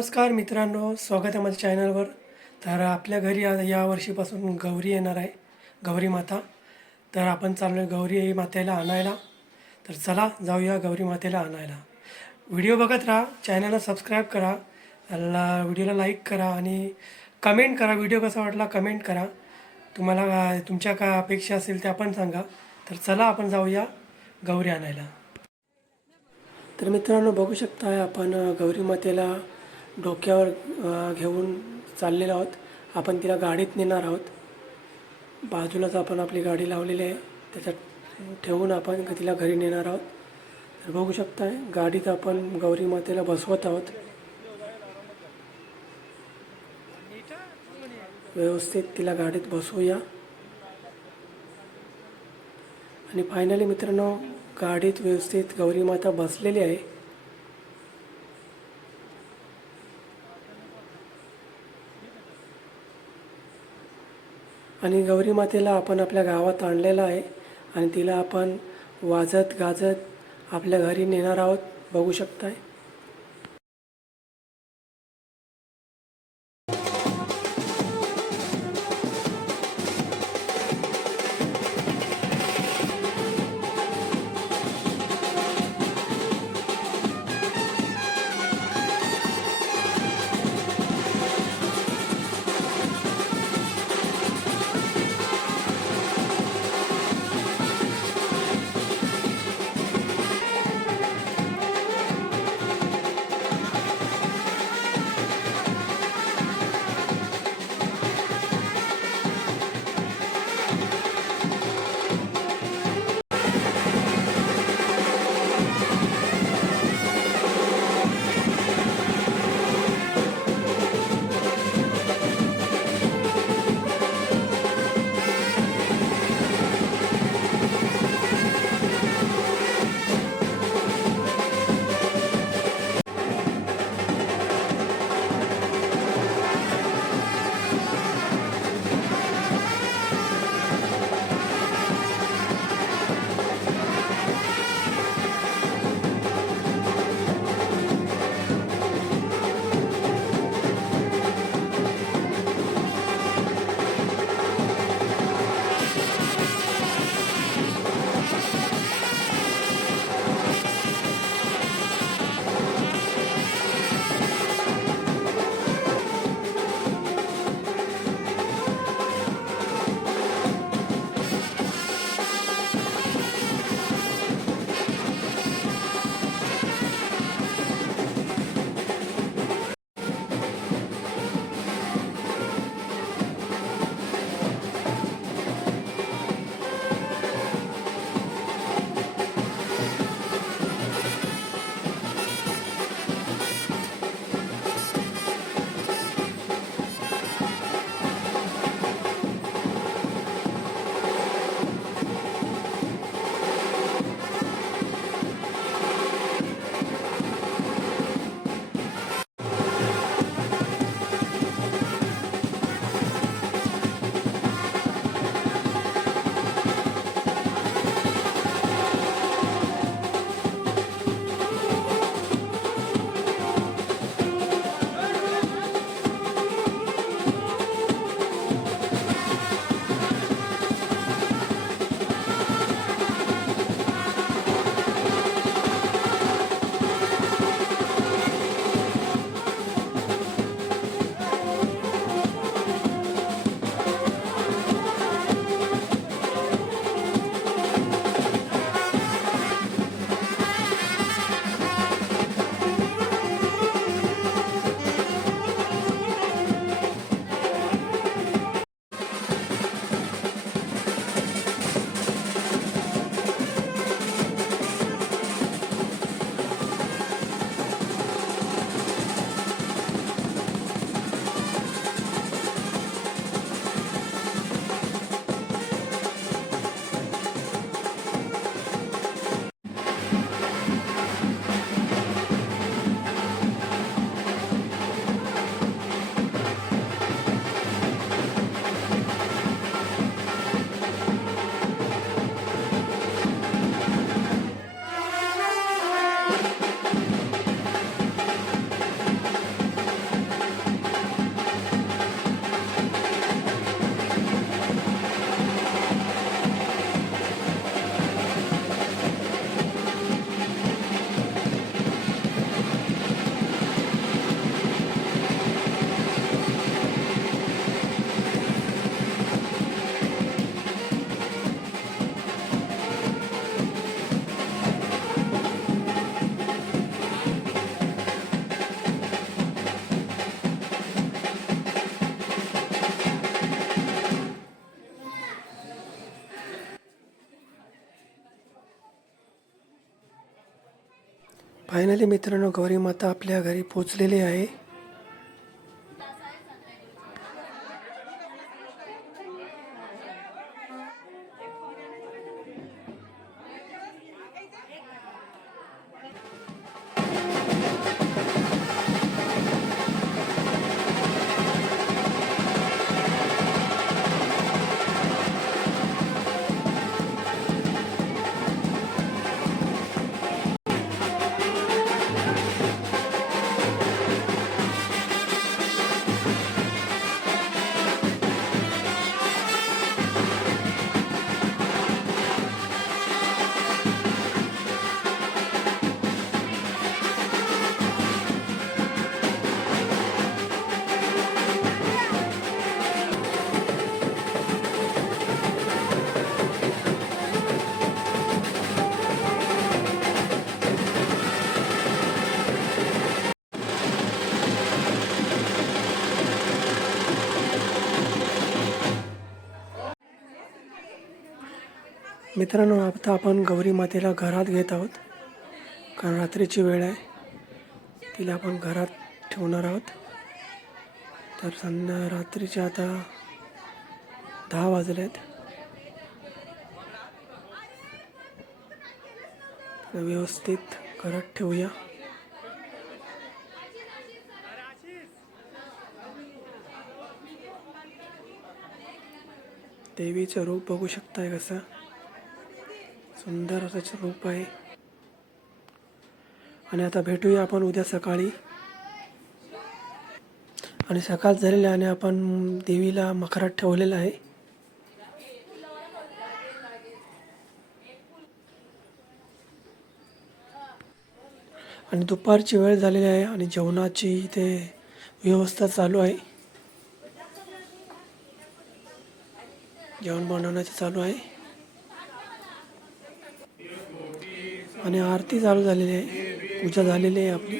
नमस्कार मित्रांनो, स्वागत आहे माझ्या चॅनलवर. तर आपल्या घरी या वर्षीपासून गौरी येणार आहे, गौरी माता. तर आपण चाललो आहे गौरी मातेला आणायला. तर चला जाऊया गौरी मातेला आणायला. व्हिडिओ बघत राहा, चॅनलला सबस्क्राईब करा, व्हिडिओला लाईक करा आणि कमेंट करा. व्हिडिओ कसा वाटला कमेंट करा. तुम्हाला तुमच्या का अपेक्षा असेल त्या पण सांगा. तर चला आपण जाऊया गौरी आणायला. तर मित्रांनो बघू शकता आपण गौरी मातेला डोक्यावर घेऊन चाललेलो आहोत. आपण तिला गाडीत नेणार आहोत. बाजूलाच आपण आपली गाडी लावलेली आहे, त्याच्यात ठेवून आपण तिला घरी नेणार आहोत. तर बघू शकता गाडीत आपण गौरी मातेला बसवत आहोत. व्यवस्थित तिला गाडीत बसवूया. आणि फायनली मित्रांनो गाडीत व्यवस्थित गौरी माता बसलेली आहे. आणि गौरी मातेला आपण आपल्या गावात आणलेलं आहे आणि तिला आपण वाजत गाजत आपल्या घरी नेणार आहोत. बघू शकताय. फायनली मित्रांनो गौरी माता आपल्या घरी पोचलेली आहे. मित्रांनो आता आपण गौरी मातेला घरात घेत आहोत, कारण रात्रीची वेळ आहे. तिला आपण घरात ठेवणार आहोत. तर रात्रीचे आता 10 वाजले आहेत. व्यवस्थित घरात ठेवूया. देवीचं रूप बघू शकताय कसं सुंदर असं रूप आहे. आणि आता भेटूया आपण उद्या सकाळी. आणि सकाळ झालेली आणि आपण देवीला मखरात ठेवलेलं आहे. आणि दुपारची वेळ झालेली आहे आणि जेवणाची इथे व्यवस्था चालू आहे. जेवण बनवण्याचं चालू आहे आणि आरती चालू झालेली आहे. पूजा झालेली आहे आपली.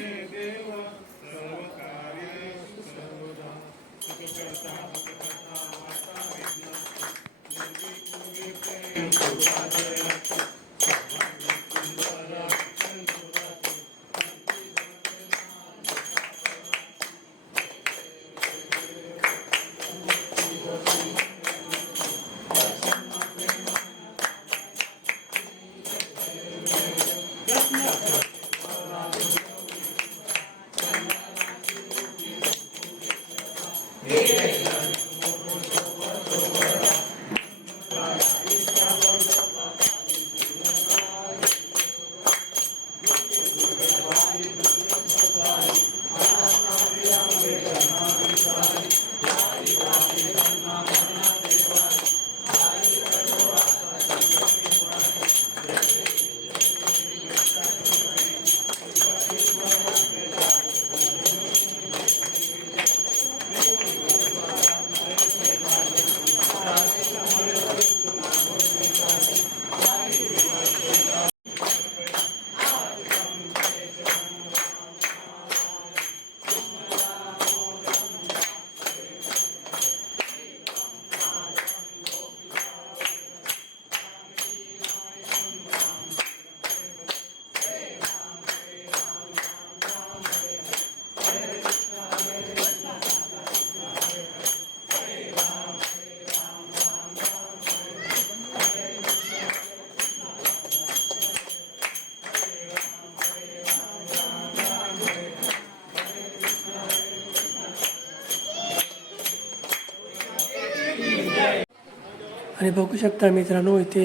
आणि बघू शकता मित्रांनो इथे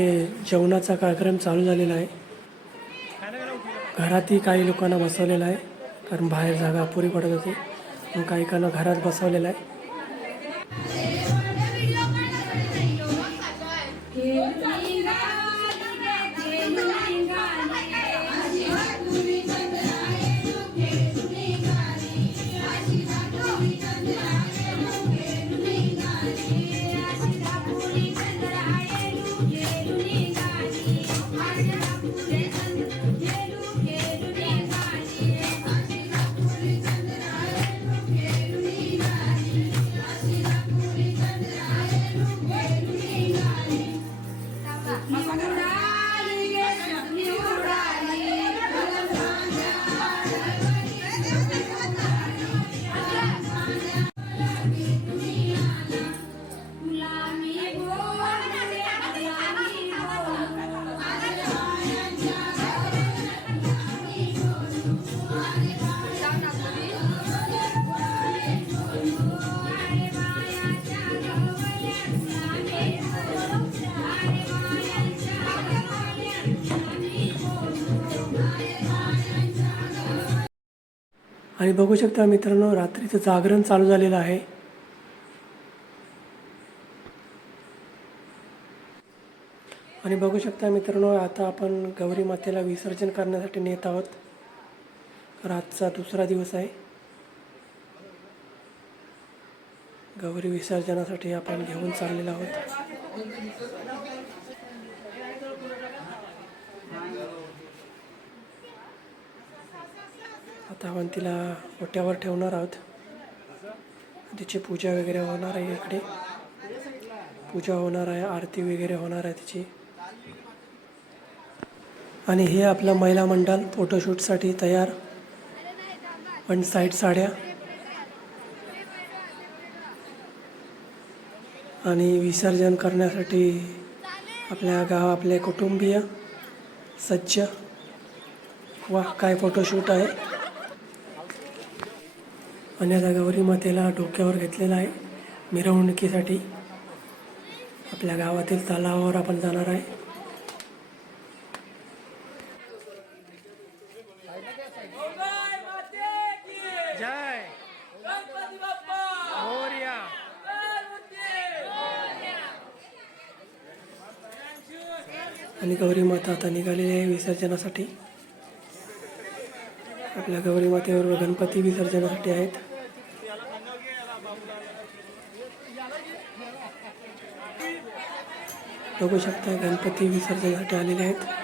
जेवणाचा कार्यक्रम चालू झालेला आहे. घरातही काही लोकांना बसवलेलं आहे, कारण बाहेर जागा अपुरी पडत होती. मग काही काहींना घरात बसवलेलं आहे. आणि बघू शकता मित्रांनो, रात्रीचं जागरण चालू झालेलं आहे. आणि बघू शकता मित्रांनो, आता आपण गौरी मातेला विसर्जन करण्यासाठी नेत आहोत. तर आजचा दुसरा दिवस आहे. गौरी विसर्जनासाठी आपण घेऊन चाललेलो आहोत. आता आपण तिला ओट्यावर ठेवणार आहोत. तिची पूजा वगैरे होणार आहे. इकडे पूजा होणार आहे, आरती वगैरे होणार आहे तिची. आणि हे आपलं महिला मंडळ फोटोशूटसाठी तयार. वन साईड साड्या आणि विसर्जन करण्यासाठी आपले कुटुंबीय सज्ज. वा, काय फोटोशूट आहे. आणि आता गौरी मातेला डोक्यावर घेतलेला आहे मिरवणुकीसाठी. आपल्या गावातील तलावावर आपण जाणार आहे. जय गणपती बाप्पा मोरया. आणि गौरी माता आता निघालेली आहे विसर्जनासाठी. आपल्या गौरी मातेवर गणपती विसर्जनासाठी आहेत. बघू शकता गणपती विसर्जनासाठी आलेले आहेत.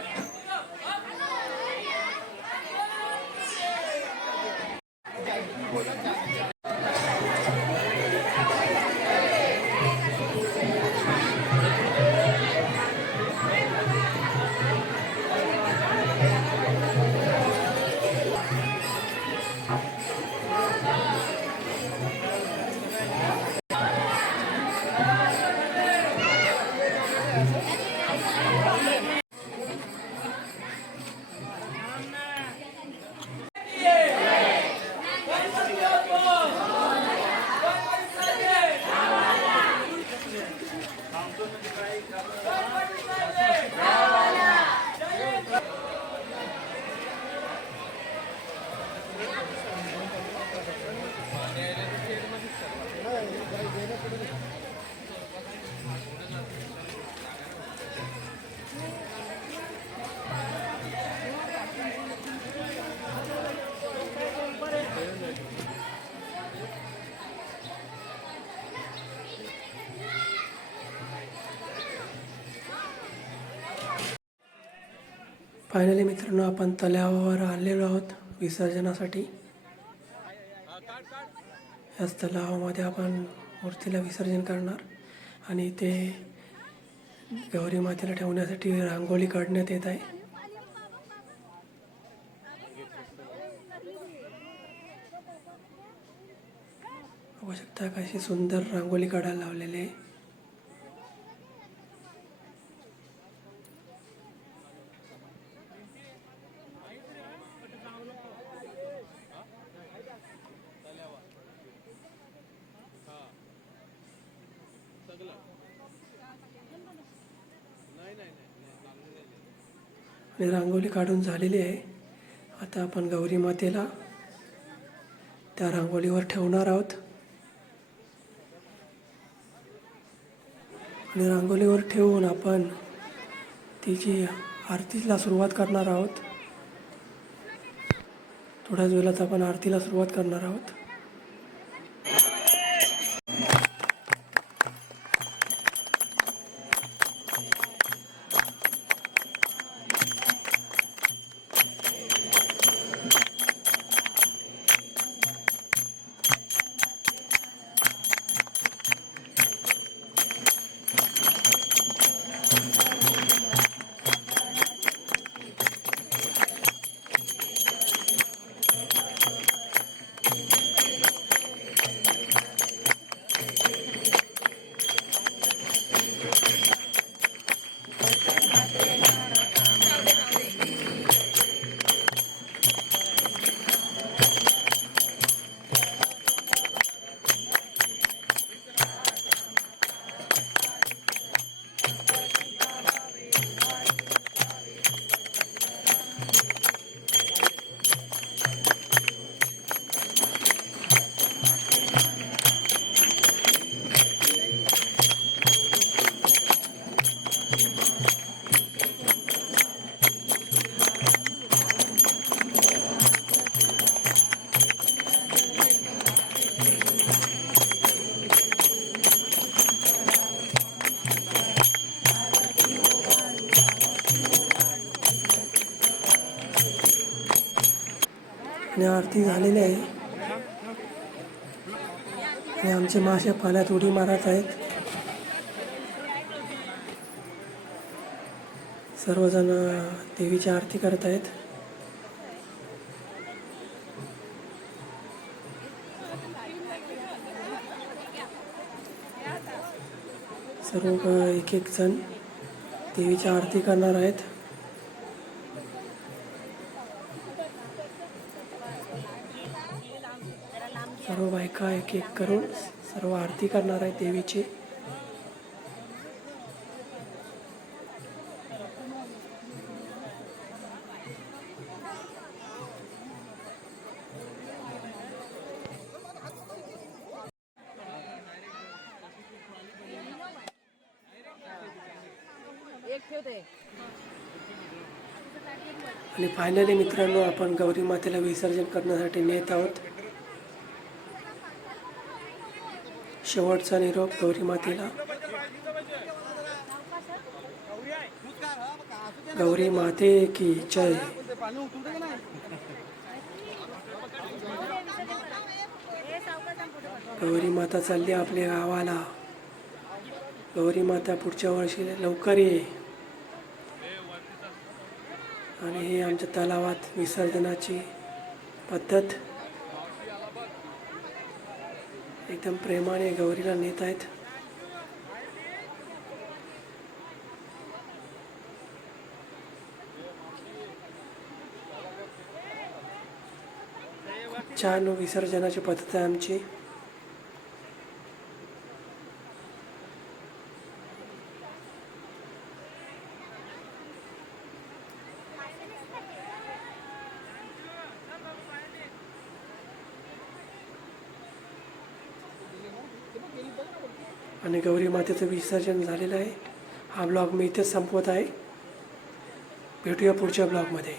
फायनली मित्रांनो, आपण तलावावर आलेलो आहोत विसर्जनासाठी. याच तलावामध्ये आपण मूर्तीला विसर्जन करणार. आणि ते गौरी मातेला ठेवण्यासाठी रांगोळी काढण्यात येत आहे. बघू शकता कशी सुंदर रांगोळी काढायला लावलेली आहे. आणि रांगोळी काढून झालेली आहे. आता आपण गौरी मातेला त्या रांगोळीवर ठेवणार आहोत. आणि रांगोळीवर ठेवून आपण तिची आरतीला सुरुवात करणार आहोत. थोड्याच वेळात आपण आरतीला सुरुवात करणार आहोत. आणि आरती झालेली आहे आणि आमचे मासे पाण्यात उडी मारत आहेत. सर्वजण देवीची आरती करत आहेत. सर्व एक एक जण देवीची आरती करणार आहेत. सर्व बायका एक एक करून सर्व आरती करणार आहेत देवीची. आणि फायनली मित्रांनो, आपण गौरी मातेला विसर्जन करण्यासाठी नेत आहोत. शेवटचा निरोप गौरी मातेला. गौरी माते की जय. गौरी माता चालली आपल्या गावाला. गौरी माता पुढच्या वर्षी लवकर ये. आणि हे आमच्या तलावात विसर्जनाची पद्धत. एकदम प्रेमाने गौरीला नेत आहेत. खूप छान विसर्जनाची पद्धत आहे आमची. आणि गौरी मातेचं विसर्जन झालेलं आहे. हा ब्लॉग मी इथेच संपवत आहे. भेटूया पुढच्या ब्लॉगमध्ये.